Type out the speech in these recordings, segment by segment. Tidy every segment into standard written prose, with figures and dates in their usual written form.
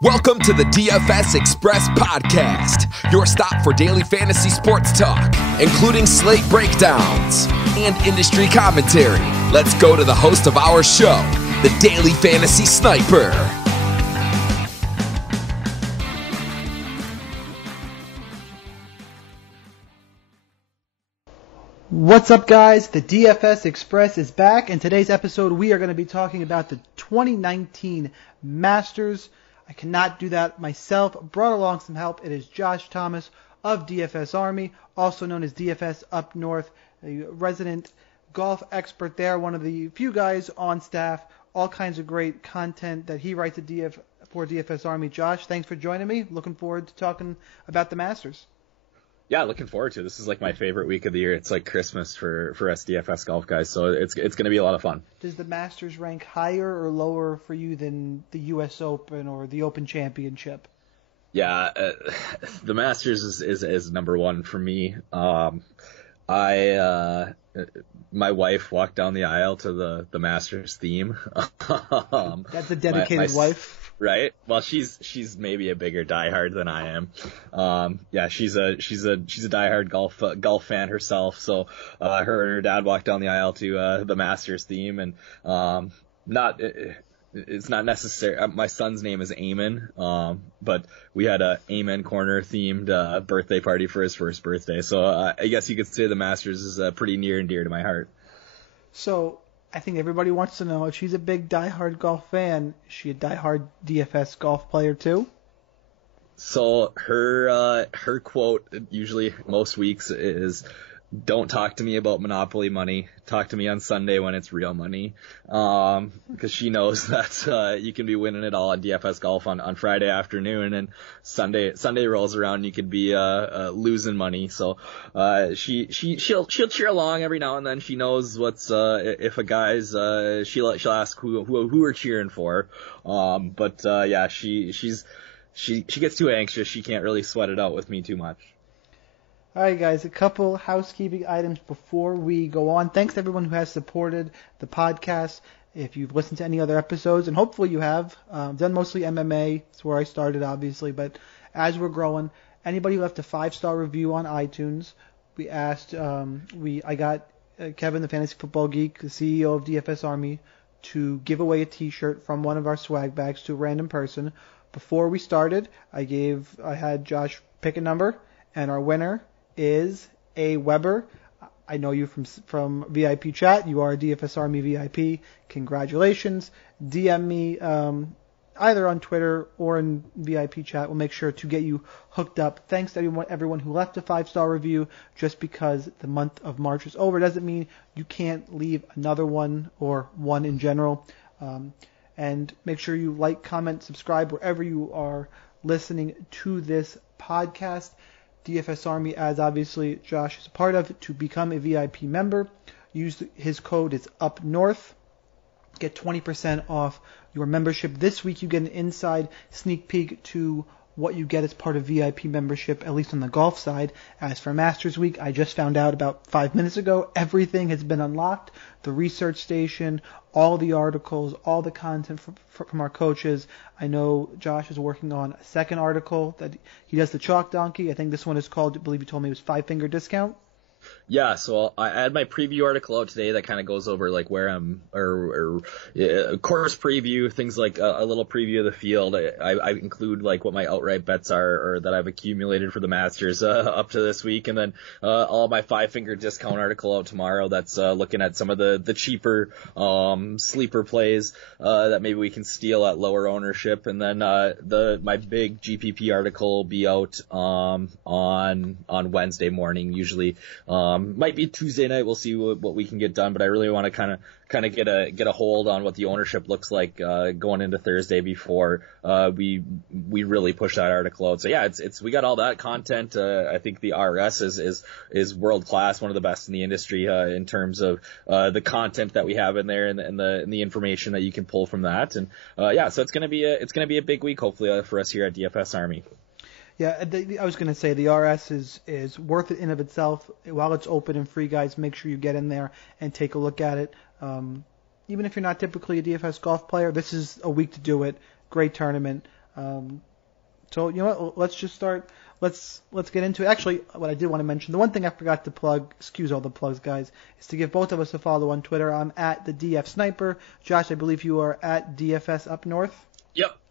Welcome to the DFS Express podcast, your stop for daily fantasy sports talk, including slate breakdowns and industry commentary. Let's go to the host of our show, the Daily Fantasy Sniper. What's up, guys? The DFS Express is back. In today's episode, we are going to be talking about the 2019 Masters. I cannot do that myself. Brought along some help. It is Josh Thomas of DFS Army, also known as DFSUpNorth, a resident golf expert there, one of the few guys on staff, all kinds of great content that he writes for DFS Army. Josh, thanks for joining me. Looking forward to talking about the Masters. Yeah, looking forward to it. This is like my favorite week of the year. It's like Christmas for us DFS golf guys, so it's going to be a lot of fun. Does the Masters rank higher or lower for you than the U.S. Open or the Open Championship? Yeah, the Masters is number one for me. My wife walked down the aisle to the Masters theme. That's a dedicated wife. Right. Well, she's maybe a bigger diehard than I am. Yeah, she's a diehard golf fan herself. So her and her dad walked down the aisle to the Masters theme, and it's not necessary. My son's name is Eamon, but we had a Eamon Corner themed birthday party for his first birthday. So I guess you could say the Masters is pretty near and dear to my heart. So I think everybody wants to know if she's a big diehard golf fan. Is she a diehard DFS golf player too? So her quote usually most weeks is, "Don't talk to me about Monopoly money. Talk to me on Sunday when it's real money." Because she knows that you can be winning it all on DFS golf on Friday afternoon, and Sunday rolls around and you could be losing money. So she'll cheer along every now and then. She knows what's if a guy's she'll ask who we're cheering for. But yeah, she gets too anxious. She can't really sweat it out with me too much. All right, guys, a couple housekeeping items before we go on. Thanks to everyone who has supported the podcast. If you've listened to any other episodes, and hopefully you have, done mostly MMA. It's where I started, obviously. But as we're growing, anybody who left a 5-star review on iTunes, we asked, I got Kevin, the Fantasy Football Geek, the CEO of DFS Army, to give away a T-shirt from one of our swag bags to a random person. Before we started, I had Josh pick a number, and our winner is A. Weber. I know you from VIP chat. You are a DFS Army VIP. Congratulations. DM me either on Twitter or in VIP chat. We'll make sure to get you hooked up. Thanks to everyone who left a 5-star review. Just because the month of March is over doesn't mean you can't leave another one or one in general. And make sure you like, comment, subscribe wherever you are listening to this podcast. DFS Army, as obviously Josh is a part of, to become a VIP member. Use his code, it's UpNorth. Get 20% off your membership. This week you get an inside sneak peek to what you get as part of VIP membership, at least on the golf side. As for Masters Week, I just found out about 5 minutes ago, everything has been unlocked. The research station, all the articles, all the content from our coaches. I know Josh is working on a second article that he does the Chalk Donkey. I think this one is called, I believe you told me it was 5-Finger Discount. Yeah, so I had my preview article out today that kind of goes over like where I'm, or course preview, things like a little preview of the field. I include like what my outright bets are, or that I've accumulated for the Masters up to this week, and then all my 5-Finger Discount article out tomorrow. That's looking at some of the cheaper sleeper plays that maybe we can steal at lower ownership, and then my big GPP article will be out on Wednesday morning usually. Might be Tuesday night. We'll see what we can get done, but I really want to kind of get a hold on what the ownership looks like going into Thursday before we really push that article out. So yeah, we got all that content. I think the RS is world class, one of the best in the industry in terms of the content that we have in there and the information that you can pull from that. And yeah, so it's gonna be a big week hopefully for us here at DFS Army. Yeah, I was going to say the RS is worth it in of itself. While it's open and free, guys, make sure you get in there and take a look at it. Even if you're not typically a DFS golf player, this is a week to do it. Great tournament. So, you know what, let's just start. Let's get into it. Actually, what I did want to mention, the one thing I forgot to plug, excuse all the plugs, guys, is to give both of us a follow on Twitter. I'm at the DF Sniper. Josh, I believe you are at DFSUpNorth.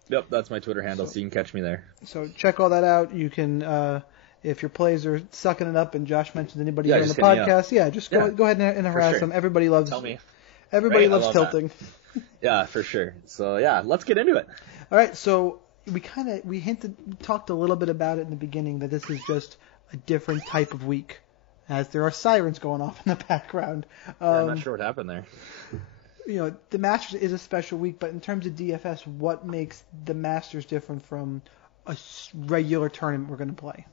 Yep, that's my Twitter handle, so you can catch me there. So check all that out. You can, if your plays are sucking it up and Josh mentions anybody here on the just hit me podcast, just go ahead and harass them. Everybody loves loves tilting. Yeah, for sure. So let's get into it. All right, so we talked a little bit about it in the beginning that this is just a different type of week, as there are sirens going off in the background. I'm not sure what happened there. The Masters is a special week, but in terms of DFS, what makes the Masters different from a regular tournament we're going to play?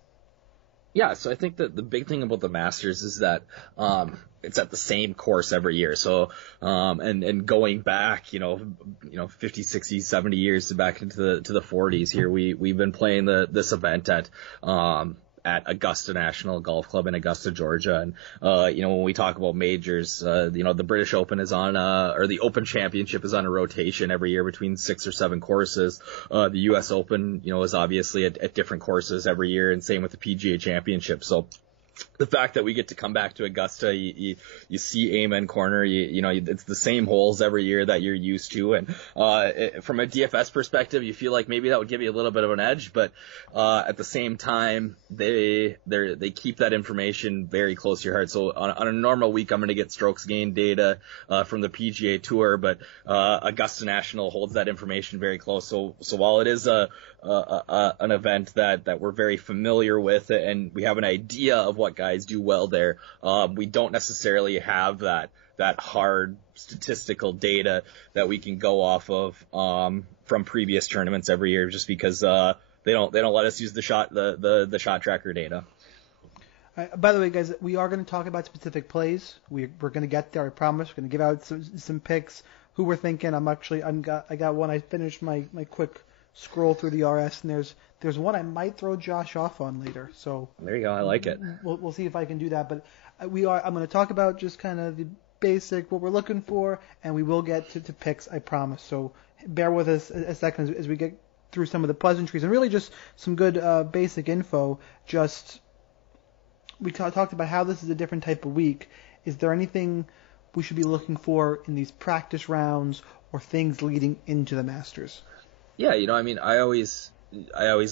Yeah, so I think that the big thing about the Masters is that it's at the same course every year. So and going back, 50, 60, 70 years back into the 40s here, we've been playing this event at Augusta National Golf Club in Augusta, Georgia. And, when we talk about majors, the British Open is on, or the Open Championship is on a rotation every year between 6 or 7 courses. The U.S. Open, is obviously at different courses every year, and same with the PGA Championship. So the fact that we get to come back to Augusta, you see Amen Corner, it's the same holes every year that you're used to. And from a DFS perspective, you feel like maybe that would give you a little bit of an edge, but at the same time, they keep that information very close to your heart. So on a normal week, I'm going to get strokes gain data from the PGA Tour, but Augusta National holds that information very close. So while it is an event that we're very familiar with, and we have an idea of what guys do well there, we don't necessarily have that hard statistical data that we can go off of from previous tournaments every year, just because they don't let us use the shot tracker data. By the way, guys, we are going to talk about specific plays. We're going to get there, I promise. We're going to give out some picks, who we're thinking. I got one. I finished my quick scroll through the RS, and there's one I might throw Josh off on later. So there you go. I like it. We'll see if I can do that. But I'm going to talk about just kind of the basic, what we're looking for, and we will get to picks, I promise. So bear with us a second as we get through some of the pleasantries and really just some good basic info. We talked about how this is a different type of week. Is there anything we should be looking for in these practice rounds or things leading into the Masters? Yeah, I always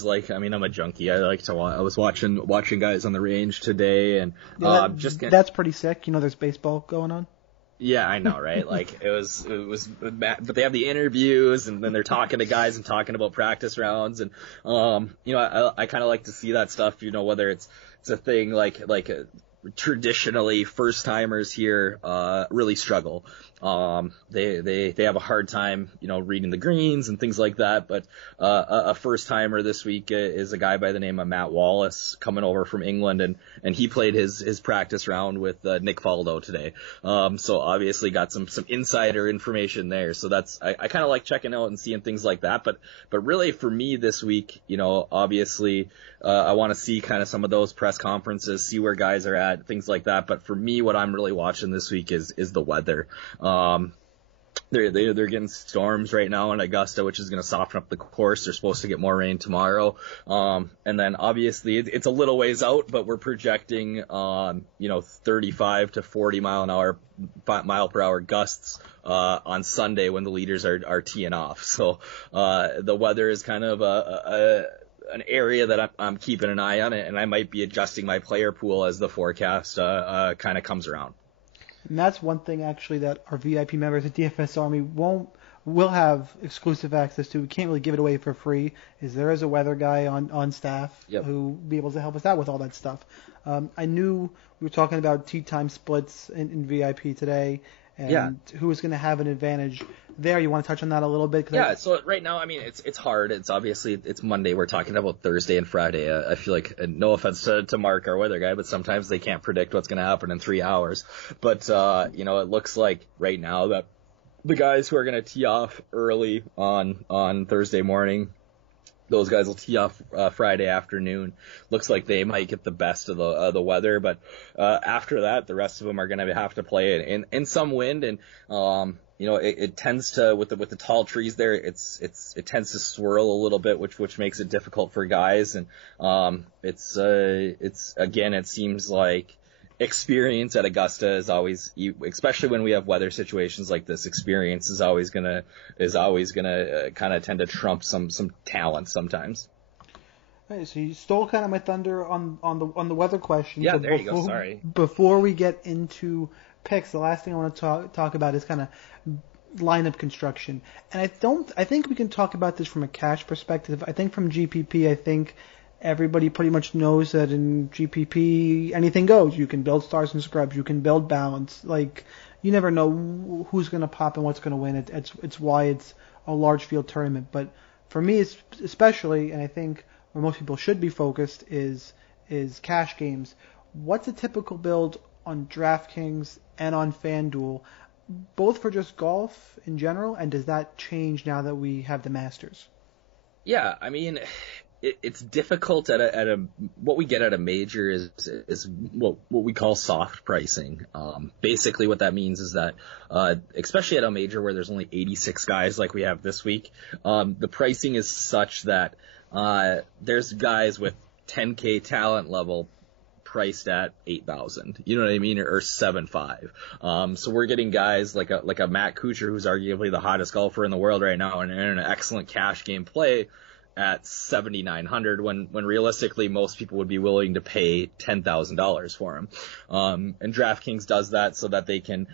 like, I'm a junkie. I like to I was watching guys on the range today, and that's pretty sick. There's baseball going on. Yeah, I know, right? Like it was, but they have the interviews, and then they're talking to guys and talking about practice rounds, and I kind of like to see that stuff. Whether it's a thing like traditionally first timers here really struggle. They have a hard time, reading the greens and things like that. But a first timer this week is a guy by the name of Matt Wallace, coming over from England, and he played his practice round with Nick Faldo today. So obviously got some insider information there. So I kind of like checking out and seeing things like that. But really for me this week, obviously I want to see kind of some of those press conferences, see where guys are at, things like that. But for me, what I'm really watching this week is the weather. They're getting storms right now in Augusta, which is going to soften up the course. They're supposed to get more rain tomorrow. And then obviously it's a little ways out, but we're projecting, 35 to 40 mile per hour gusts, on Sunday when the leaders are teeing off. So, the weather is kind of an area that I'm keeping an eye on, and I might be adjusting my player pool as the forecast, kind of comes around. And that's one thing actually that our VIP members at DFS Army will have exclusive access to. We can't really give it away for free. Is there is a weather guy on staff who will be able to help us out with all that stuff. I knew we were talking about tee time splits in VIP today, and who is going to have an advantage there. You want to touch on that a little bit? So right now, it's hard. It's obviously it's Monday. We're talking about Thursday and Friday. I feel like, no offense to Mark, our weather guy, but sometimes they can't predict what's going to happen in 3 hours. But, it looks like right now that the guys who are going to tee off early on Thursday morning, Those guys will tee off Friday afternoon. Looks like they might get the best of the weather, but after that, the rest of them are going to have to play in some wind, and it tends to with the tall trees there. It tends to swirl a little bit, which makes it difficult for guys, and it seems like experience at Augusta is always, especially when we have weather situations like this, experience is always gonna kind of tend to trump some talent sometimes. Right, so you stole kind of my thunder on the weather question. Yeah, there you go. Sorry. Before we get into picks, the last thing I want to talk about is kind of lineup construction. And I think we can talk about this from a cash perspective. I think from GPP, everybody pretty much knows that in GPP, anything goes. You can build stars and scrubs. You can build balance. Like, you never know who's going to pop and what's going to win. It's why it's a large field tournament. But for me, it's especially, and I think where most people should be focused is cash games. What's a typical build on DraftKings and on FanDuel, both for just golf in general, and does that change now that we have the Masters? Yeah, I mean, it's difficult at what we get at a major is what we call soft pricing. Basically what that means is that, especially at a major where there's only 86 guys like we have this week, the pricing is such that, there's guys with 10K talent level priced at 8,000, you know what I mean, or 7.5. So we're getting guys like a Matt Kuchar, who's arguably the hottest golfer in the world right now, and an excellent cash game play at 7,900 when realistically most people would be willing to pay $10,000 for him. And DraftKings does that so that they can,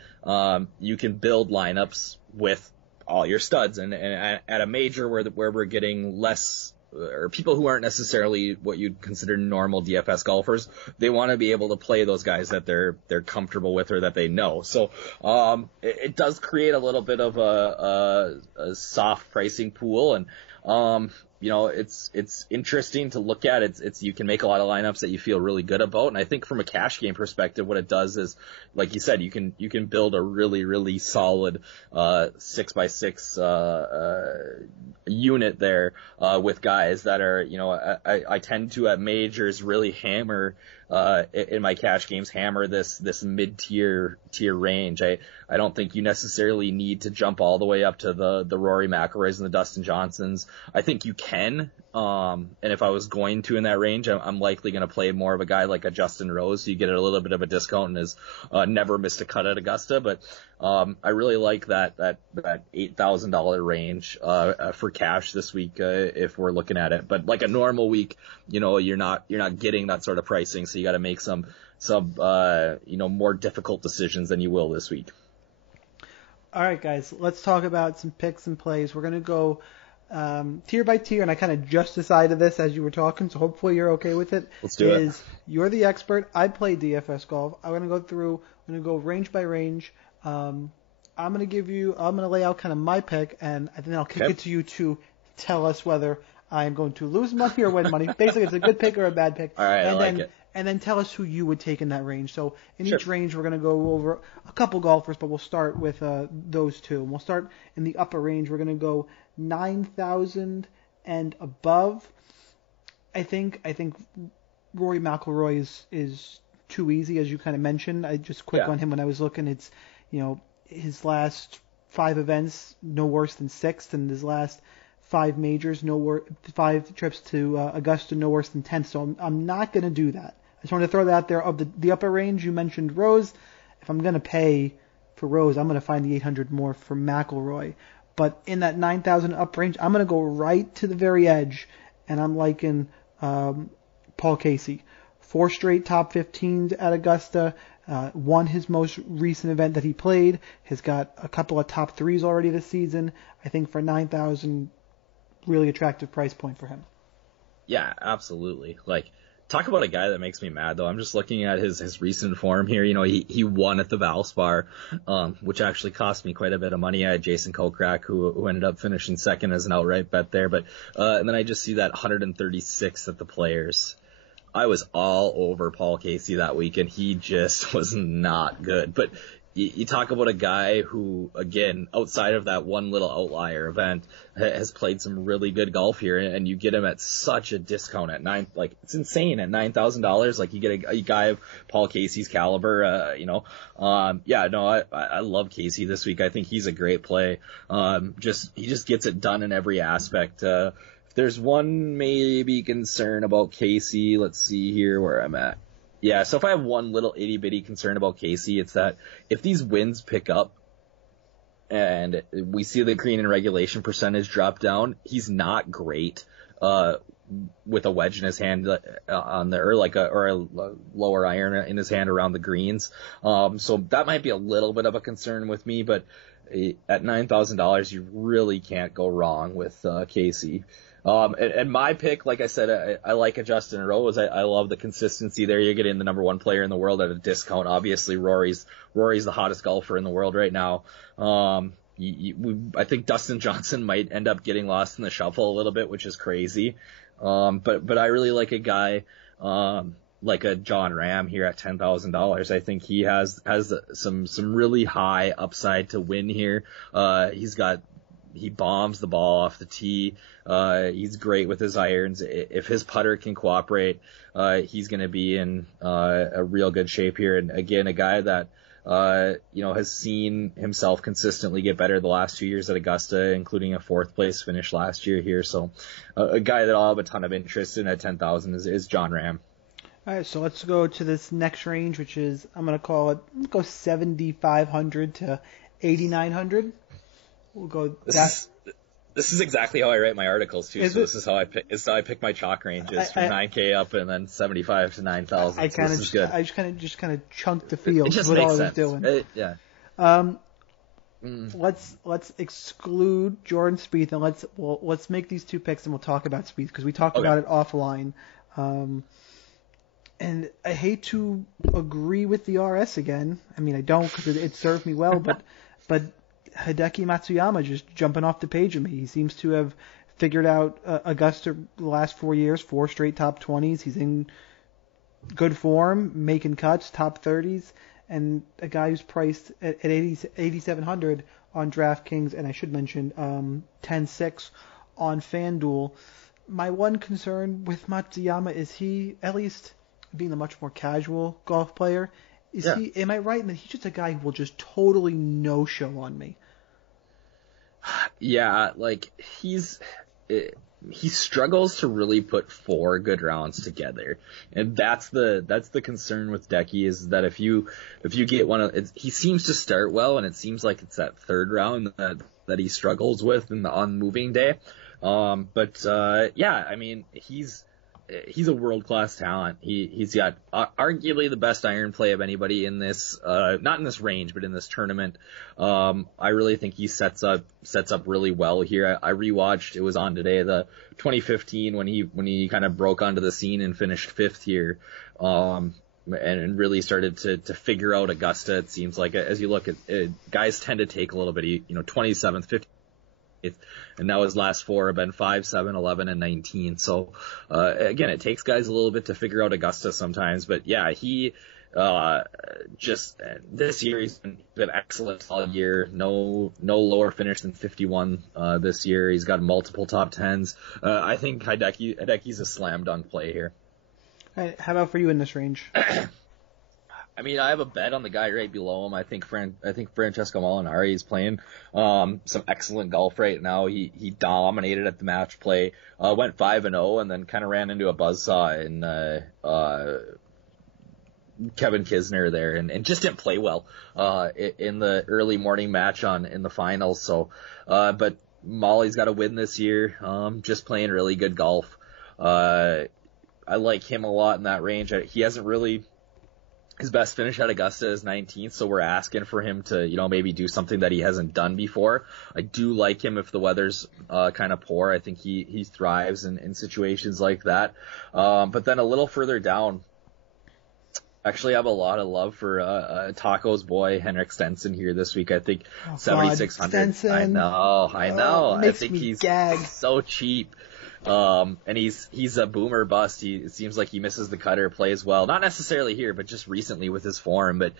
you can build lineups with all your studs, and at a major where we're getting less, or people who aren't necessarily what you'd consider normal DFS golfers, they want to be able to play those guys that they're comfortable with or that they know. So it does create a little bit of a soft pricing pool, and it's interesting to look at. It's you can make a lot of lineups that you feel really good about, and I think from a cash game perspective, what it does is, like you said, you can build a really, really solid 6x6 unit there with guys that are, I tend to at majors really hammer in my cash games, hammer this mid-tier range. I don't think you necessarily need to jump all the way up to the Rory McIlroys and the Dustin Johnsons. I think you can, and if I was going to in that range, I'm likely going to play more of a guy like a Justin Rose, so you get a little bit of a discount and has never missed a cut at Augusta. But I really like that $8,000 range for cash this week if we're looking at it. But like a normal week, you're not getting that sort of pricing, so you got to make some more difficult decisions than you will this week. All right, guys, let's talk about some picks and plays. We're going to go tier by tier, and I kind of just decided this as you were talking, so hopefully you're okay with it. Let's do it. You're the expert. I play DFS golf. I'm going to go range by range. I'm going to lay out kind of my pick, and then I'll kick it to you to tell us whether I am going to lose money or win money. Basically, it's a good pick or a bad pick. All right, I like it. And then tell us who you would take in that range. So in each range, we're going to go over a couple golfers, but we'll start with those two. And we'll start in the upper range. We're going to go 9,000 and above. I think Rory McIlroy is too easy, as you kind of mentioned. I just quick on him when I was looking. It's, his last 5 events, no worse than 6th, and his last 5 majors, 5 trips to Augusta, no worse than 10th. So I'm not going to do that. I just wanted to throw that out there. Of the upper range, you mentioned Rose. If I'm going to pay for Rose, I'm going to find the 800 more for McIlroy. But in that 9,000 up range, I'm going to go right to the very edge, and I'm liking Paul Casey. 4 straight top 15s at Augusta. Won his most recent event that he played. Has got a couple of top 3s already this season. I think for 9,000, really attractive price point for him. Yeah, absolutely. Talk about a guy that makes me mad, though. I'm just looking at his recent form here. He won at the Valspar, which actually cost me quite a bit of money. I had Jason Kokrak, who ended up finishing second as an outright bet there. But and then I just see that 136 at the Players. I was all over Paul Casey that week, and he just was not good. But you talk about a guy who, again, outside of that one little outlier event, has played some really good golf here, and you get him at such a discount at it's insane at $9,000. Like, you get a guy of Paul Casey's caliber, I love Casey this week. I think he's a great play. He just gets it done in every aspect. If there's one maybe concern about Casey, let's see here where I'm at. Yeah, so if I have one little itty-bitty concern about Casey, it's that if these winds pick up and we see the green and regulation percentage drop down, he's not great with a wedge in his hand on there, or a lower iron in his hand around the greens. So that might be a little bit of a concern with me, but at $9,000, you really can't go wrong with Casey. And my pick, like I said, I like a Justin Rose. I love the consistency there. You're getting the number one player in the world at a discount. Obviously, Rory's the hottest golfer in the world right now. I think Dustin Johnson might end up getting lost in the shuffle a little bit, which is crazy. But I really like a guy, like a John Ram here at $10,000. I think he has some really high upside to win here. He bombs the ball off the tee. He's great with his irons. If his putter can cooperate, he's going to be in a real good shape here. And again, a guy that has seen himself consistently get better the last 2 years at Augusta, including a 4th place finish last year here. So a guy that I'll have a ton of interest in at 10,000 is John Ram. All right, so let's go to this next range, which is, I'm going to call it, let's go 7,500 to 8,900. We'll go This is exactly how I write my articles too. This is how I pick my chalk ranges from 9K up and then 75 to 9,000. I just kind of chunked the field. It just makes sense. I was doing. Let's exclude Jordan Spieth and let's make these two picks and we'll talk about Spieth because we talked about it offline. And I hate to agree with the RS again. I mean, I don't because it served me well, but Hideki Matsuyama just jumping off the page of me. He seems to have figured out Augusta the last 4 years, 4 straight top 20s. He's in good form, making cuts, top 30s, and a guy who's priced at 8,700 on DraftKings, and I should mention 10-6 on FanDuel. My one concern with Matsuyama is he, at least being a much more casual golf player, am I right in that he's just a guy who will just totally no-show on me? Yeah, like he struggles to really put 4 good rounds together, and that's the concern with Decky is that if you get he seems to start well, and it seems like it's that 3rd round that he struggles with on moving day. I mean he's a world-class talent. He's got arguably the best iron play of anybody in this, not in this range, but in this tournament. I really think he sets up really well here. I rewatched, it was on today, the 2015 when he kind of broke onto the scene and finished 5th here, and really started to figure out Augusta. It seems like as you look at guys tend to take a little bit, 27th, 15th. And now his last 4 have been 5, 7, 11, and 19. So, again, it takes guys a little bit to figure out Augusta sometimes. But, yeah, he this year he's been excellent all year. No lower finish than 51 this year. He's got multiple top 10s. I think Hideki's a slam dunk play here. All right, how about for you in this range? I mean, I have a bet on the guy right below him. I think Francesco Molinari is playing some excellent golf right now. He dominated at the match play, went 5-0, and then kind of ran into a buzzsaw in Kevin Kisner there, and just didn't play well in the early morning match in the finals. So, but Molly's got a win this year. Just playing really good golf. I like him a lot in that range. He hasn't really. His best finish at Augusta is 19th, so we're asking for him to, maybe do something that he hasn't done before. I do like him if the weather's kind of poor. I think he thrives in situations like that. But then a little further down, actually have a lot of love for Taco's boy Henrik Stenson here this week. I think 7,600. Stenson. I know. I think makes he's gag. so cheap. And he's a boomer bust. It seems like he misses the cutter, plays well, not necessarily here, but just recently with his form. But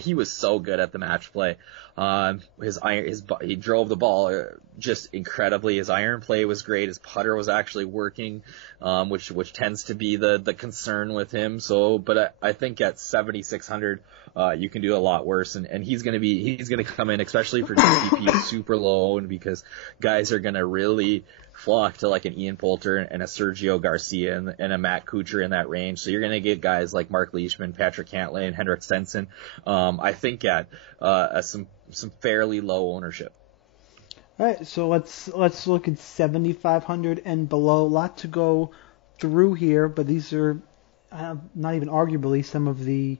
he was so good at the match play. He drove the ball just incredibly. His iron play was great. His putter was actually working, which tends to be the concern with him. So, but I think at 7,600, you can do a lot worse. And he's gonna come in, especially for GPP, super low owned, because guys are gonna really flock to like an Ian Poulter and a Sergio Garcia and a Matt Kuchar in that range. So you're going to get guys like Mark Leishman, Patrick Cantlay, and Henrik Stenson, I think at some fairly low ownership. All right, so let's look at 7,500 and below. A lot to go through here, but these are not even arguably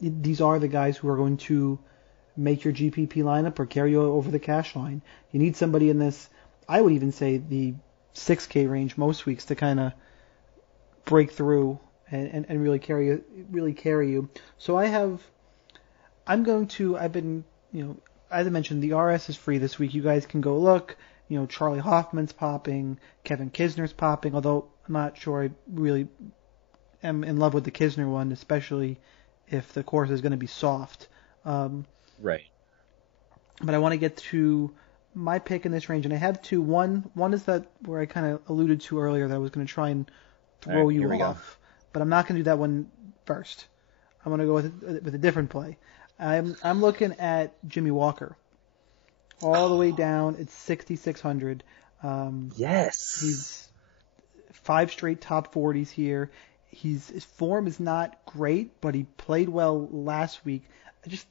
these are the guys who are going to make your GPP lineup or carry you over the cash line. You need somebody in this, I would even say, the 6K range most weeks to kind of break through and really carry you. So I've been, as I mentioned, the RS is free this week. You guys can go look. Charlie Hoffman's popping, Kevin Kisner's popping, although I'm not sure I really am in love with the Kisner one, especially if the course is going to be soft. Right. But I want to get to my pick in this range, and I have two. One is that where I kind of alluded to earlier that I was going to try and throw you off, but I'm not going to do that one first. I'm going to go with a different play. I'm looking at Jimmy Walker, all the way down at 6,600. Yes, he's 5 straight top 40s here. His form is not great, but he played well last week.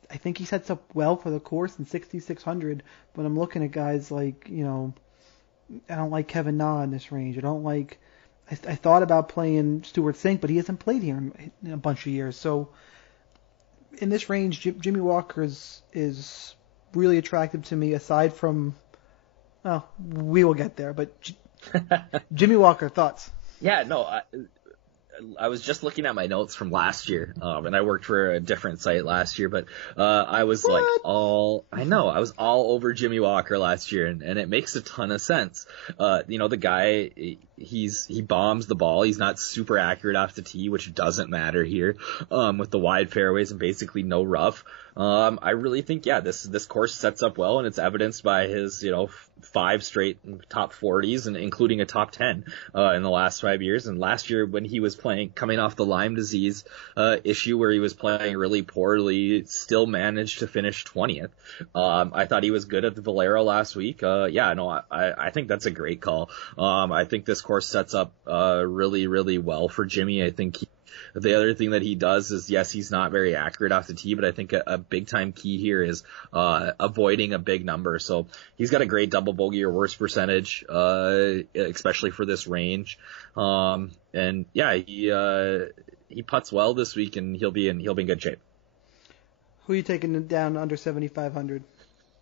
I think he sets up well for the course in 6,600. When I'm looking at guys like, I don't like Kevin Na in this range. I thought about playing Stuart Sink, but he hasn't played here in a bunch of years. So in this range, Jimmy Walker is really attractive to me. Aside from, we will get there. But Jimmy Walker, thoughts? Yeah, no. I was just looking at my notes from last year, and I worked for a different site last year, but I was all over Jimmy Walker last year, and it makes a ton of sense. The guy, he bombs the ball. He's not super accurate off the tee, which doesn't matter here, with the wide fairways and basically no rough. I really think, this course sets up well, and it's evidenced by his, 5 straight top 40s, and including a top 10 in the last 5 years. And last year, when he was coming off the Lyme disease issue where he was playing really poorly, still managed to finish 20th. I thought he was good at the Valero last week. I think that's a great call. I think this course sets up really, really well for Jimmy. I think the other thing that he does is, yes, he's not very accurate off the tee, but I think a big time key here is avoiding a big number. So he's got a great double bogey or worse percentage, especially for this range. He putts well this week, and he'll be in good shape. Who are you taking down under 7,500?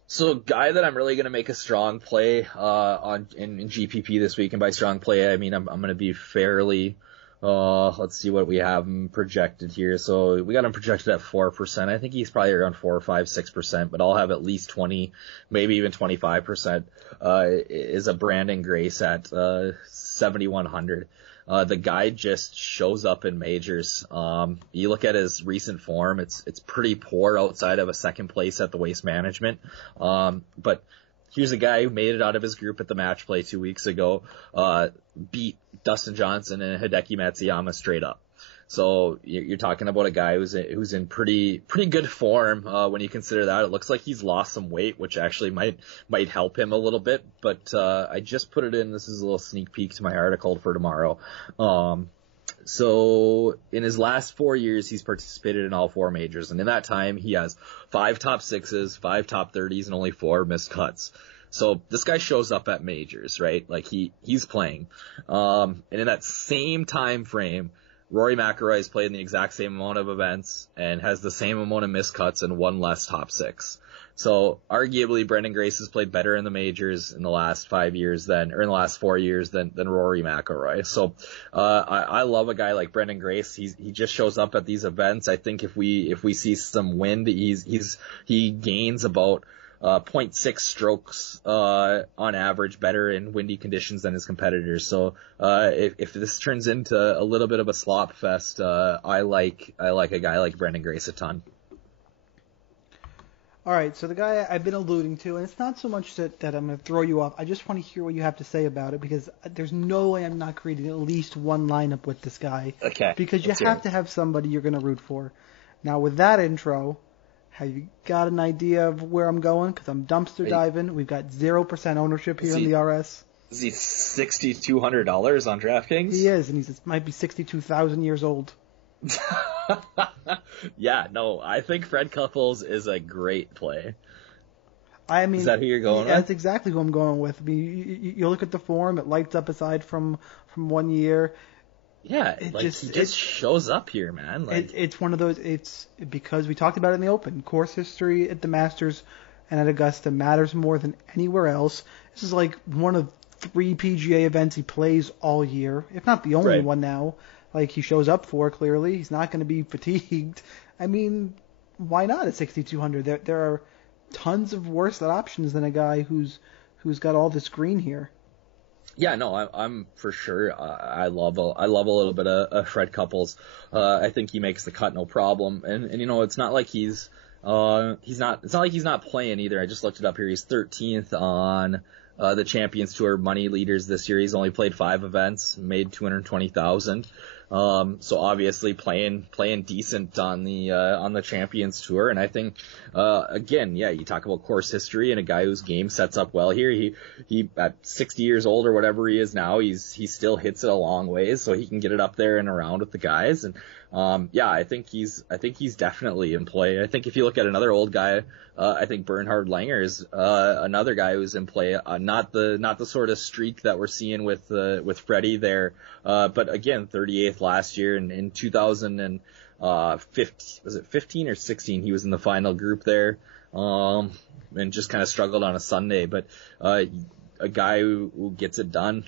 So a guy that I'm really going to make a strong play in GPP this week, and by strong play I mean I'm going to be fairly. Let's see what we have him projected here. So we got him projected at 4%. I think he's probably around 4 or 5, 6%, but I'll have at least 20, maybe even 25%, is a Brandon Grace at 7,100. The guy just shows up in majors. You look at his recent form, it's pretty poor outside of a second place at the Waste Management. But here's a guy who made it out of his group at the match play 2 weeks ago, beat Dustin Johnson and Hideki Matsuyama straight up. So you're talking about a guy who's in pretty good form when you consider that. It looks like he's lost some weight, which actually might help him a little bit. But I just put it in. This is a little sneak peek to my article for tomorrow. So in his last 4 years, he's participated in all 4 majors, and in that time, he has 5 top 6s, 5 top 30s, and only 4 missed cuts. So this guy shows up at majors, right? Like he's playing. And in that same time frame, Rory McIlroy has played in the exact same amount of events and has the same amount of missed cuts and 1 less top 6. So arguably, Brendan Grace has played better in the majors in the last 5 years in the last 4 years than Rory McIlroy. So I love a guy like Brendan Grace. He just shows up at these events. I think if we see some wind, he gains about 0.6 strokes on average better in windy conditions than his competitors. So if this turns into a little bit of a slop fest, I like a guy like Brendan Grace a ton. All right, so the guy I've been alluding to, and it's not so much that I'm going to throw you off. I just want to hear what you have to say about it, because there's no way I'm not creating at least one lineup with this guy. Okay. Because you have to have somebody you're going to root for. Now, with that intro, have you got an idea of where I'm going? Because I'm dumpster diving. We've got 0% ownership here in the RS. Is he $6,200 on DraftKings? He is, and he might be 62,000 years old. Yeah, no, I think Fred Couples is a great play. I mean, is that who you're going with? That's exactly who I'm going with. I mean, you look at the form; it lights up aside from 1 year. Yeah, he just shows up here, man. It's one of those. It's because we talked about it in the Open. Course history at the Masters and at Augusta matters more than anywhere else. This is like one of 3 PGA events he plays all year, if not the only one now. Like he shows up for, clearly. He's not going to be fatigued. I mean, why not at 6,200? There are tons of worse options than a guy who's got all this green here. Yeah, no, I'm for sure. I love a little bit of Fred Couples. I think he makes the cut no problem. And it's not like it's not like he's not playing either. I just looked it up here. He's 13th on the Champions Tour money leaders this year. He's only played 5 events, made $220,000. So obviously playing decent on the Champions Tour. And I think, again, yeah, you talk about course history and a guy whose game sets up well here. He at 60 years old or whatever he is now, he still hits it a long ways, so he can get it up there and around with the guys. And, yeah, I think he's definitely in play. I think if you look at another old guy, I think Bernhard Langer is, another guy who's in play, not the sort of streak that we're seeing with Freddie there. But again, 38th last year in 2015, was it 15 or 16? He was in the final group there, and just kind of struggled on a Sunday. But a guy who gets it done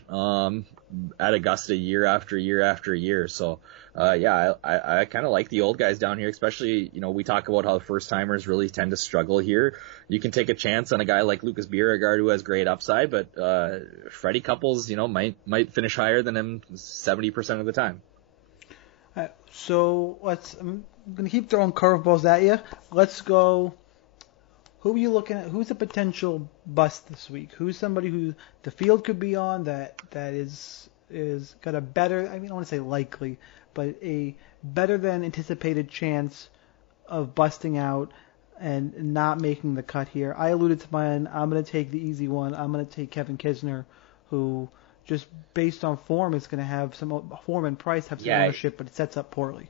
at Augusta year after year after year. So yeah, I kind of like the old guys down here, especially, we talk about how the first timers really tend to struggle here. You can take a chance on a guy like Lucas Bjerregaard who has great upside, but Freddie Couples, might finish higher than him 70% of the time. So I'm going to keep throwing curveballs at you. Let's go. Who are you looking at? Who's a potential bust this week? Who's somebody who the field could be on that is got a better, I don't want to say likely, but a better than anticipated chance of busting out and not making the cut here? I alluded to mine. I'm going to take the easy one. I'm going to take Kevin Kisner, who just based on form is going to have some form and price, have some ownership, but it sets up poorly.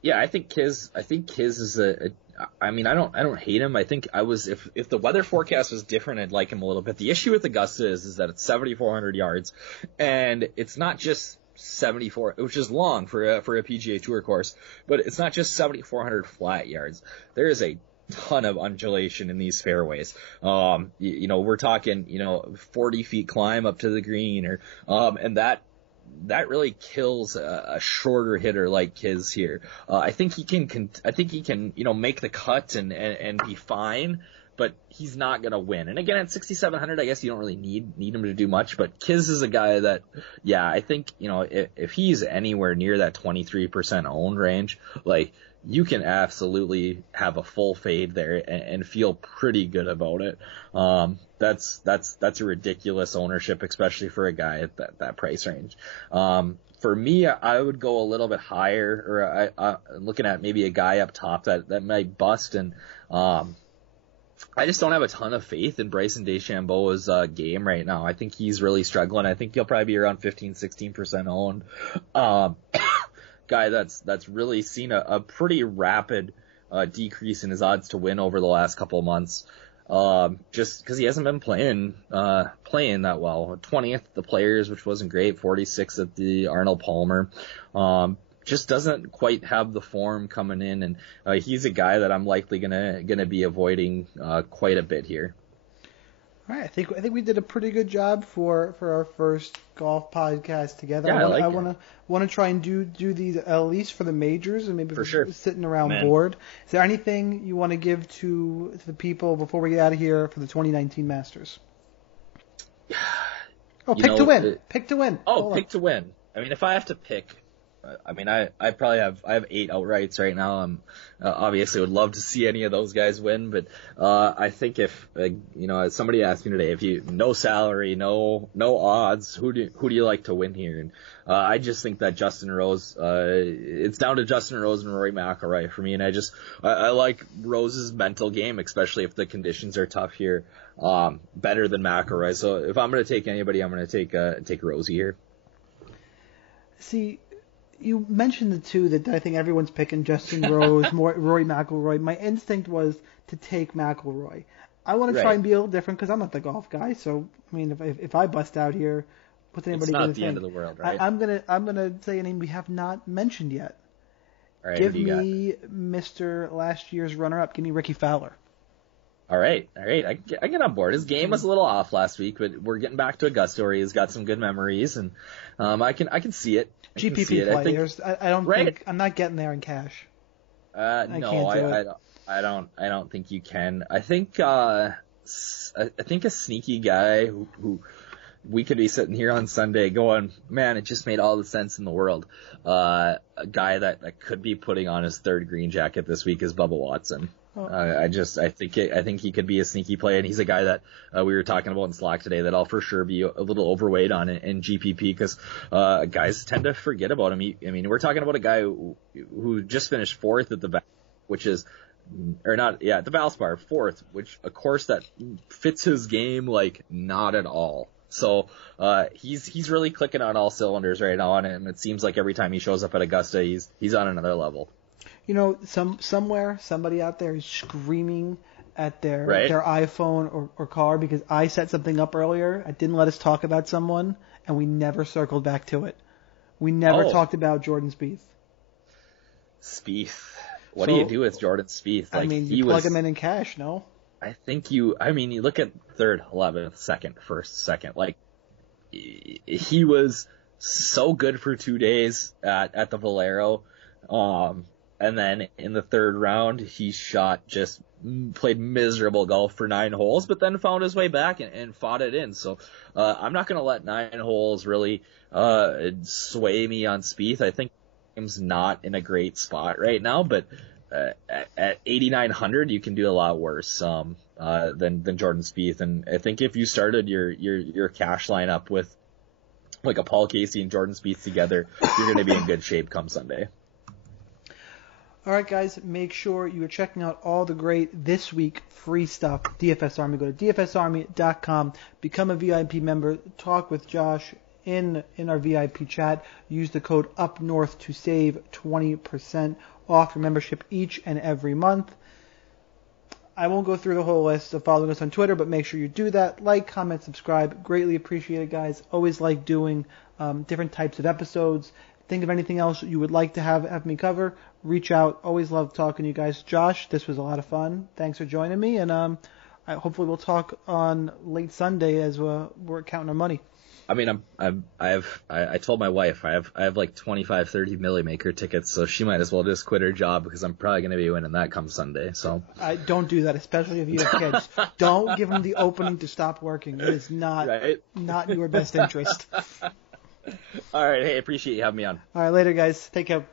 Yeah, I think Kiz is I don't hate him. I think if the weather forecast was different, I'd like him a little bit. The issue with Augusta is that it's 7,400 yards, and it's not just 74, which is long for a PGA Tour course, but it's not just 7,400 flat yards. There is a ton of undulation in these fairways. We're talking, 40 feet climb up to the green, and that really kills a shorter hitter like Kiz here. I think he can, make the cut and be fine, but he's not going to win. And again, at 6,700, I guess you don't really need him to do much, but Kiz is a guy that, yeah, I think, if he's anywhere near that 23% owned range, like, you can absolutely have a full fade there and feel pretty good about it. That's a ridiculous ownership, especially for a guy at that price range. For me, I would go a little bit higher, or I'm looking at maybe a guy up top that might bust. And I just don't have a ton of faith in Bryson DeChambeau's game right now. I think he's really struggling. I think he'll probably be around 15-16% owned. Guy that's really seen a pretty rapid decrease in his odds to win over the last couple of months, just because he hasn't been playing that well. 20th at the Players, which wasn't great. 46th at the Arnold Palmer. Just doesn't quite have the form coming in, and he's a guy that I'm likely gonna be avoiding quite a bit here. All right, I think we did a pretty good job for our first golf podcast together. Yeah, I want to try and do these at least for the majors, and maybe for sure. Sitting around bored. Is there anything you want to give to the people before we get out of here for the 2019 Masters? Oh, pick to win. Pick to win. Oh, pick to win. I mean, if I have to pick, I probably have 8 outrights right now. Obviously would love to see any of those guys win, but I think if somebody asked me today, if you no salary, no odds, who do you like to win here? And I just think that Justin Rose, it's down to Justin Rose and Rory McIlroy for me, and I like Rose's mental game, especially if the conditions are tough here, better than McIlroy. So if I'm going to take anybody, I'm going to take Rosie here. See, you mentioned the two that I think everyone's picking, Justin Rose, Rory McIlroy. My instinct was to take McIlroy. I want to try and be a little different because I'm not the golf guy. So, I mean, if I bust out here, what's anybody going to think? It's not the end of the world, right? I'm gonna say a name we have not mentioned yet. All right, give me Mr. last year's runner-up. Give me Ricky Fowler. All right. I get on board. His game was a little off last week, but we're getting back to Augusta where he's got some good memories, and I can see it. GPP players. I don't think I'm not getting there in cash. No, I don't think you can. I think a sneaky guy who we could be sitting here on Sunday going, man, it just made all the sense in the world. A guy that could be putting on his 3rd green jacket this week is Bubba Watson. I think he could be a sneaky play, and he's a guy that we were talking about in Slack today that I'll for sure be a little overweight on in GPP because guys tend to forget about him. I mean, we're talking about a guy who just finished 4th at the the Valspar 4th, which a course that fits his game like not at all. So he's really clicking on all cylinders right now, and it seems like every time he shows up at Augusta, he's on another level. You know, somebody out there is screaming at their iPhone or car because I set something up earlier. I didn't let us talk about someone, and we never circled back to it. We never talked about Jordan Spieth. What do you do with Jordan Spieth? Like, you plug him in cash, no? I think you look at 3rd, 11th, 2nd, 1st, 2nd. Like, he was so good for 2 days at the Valero. And then in the 3rd round, he played miserable golf for 9 holes, but then found his way back and fought it in. So, I'm not going to let 9 holes really, sway me on Spieth. I think he's not in a great spot right now, but, at 8,900, you can do a lot worse, than Jordan Spieth. And I think if you started your cash lineup with like a Paul Casey and Jordan Spieth together, you're going to be in good shape come Sunday. All right, guys, make sure you are checking out all the great this week free stuff. DFS Army. Go to dfsarmy.com. Become a VIP member. Talk with Josh in our VIP chat. Use the code UpNorth to save 20% off your membership each and every month. I won't go through the whole list of following us on Twitter, but make sure you do that. Like, comment, subscribe. Greatly appreciate it, guys. Always like doing different types of episodes. Think of anything else you would like to have me cover, reach out. Always love talking to you guys. Josh, this was a lot of fun. Thanks for joining me, and hopefully we'll talk on late Sunday as we're counting our money. I mean, I told my wife I have like 25, 30 Millie Maker tickets, so she might as well just quit her job because I'm probably going to be winning that come Sunday. So I don't do that, especially if you have kids. Don't give them the opening to stop working. It is not in your best interest. All right. Hey, appreciate you having me on. All right. Later, guys. Take care.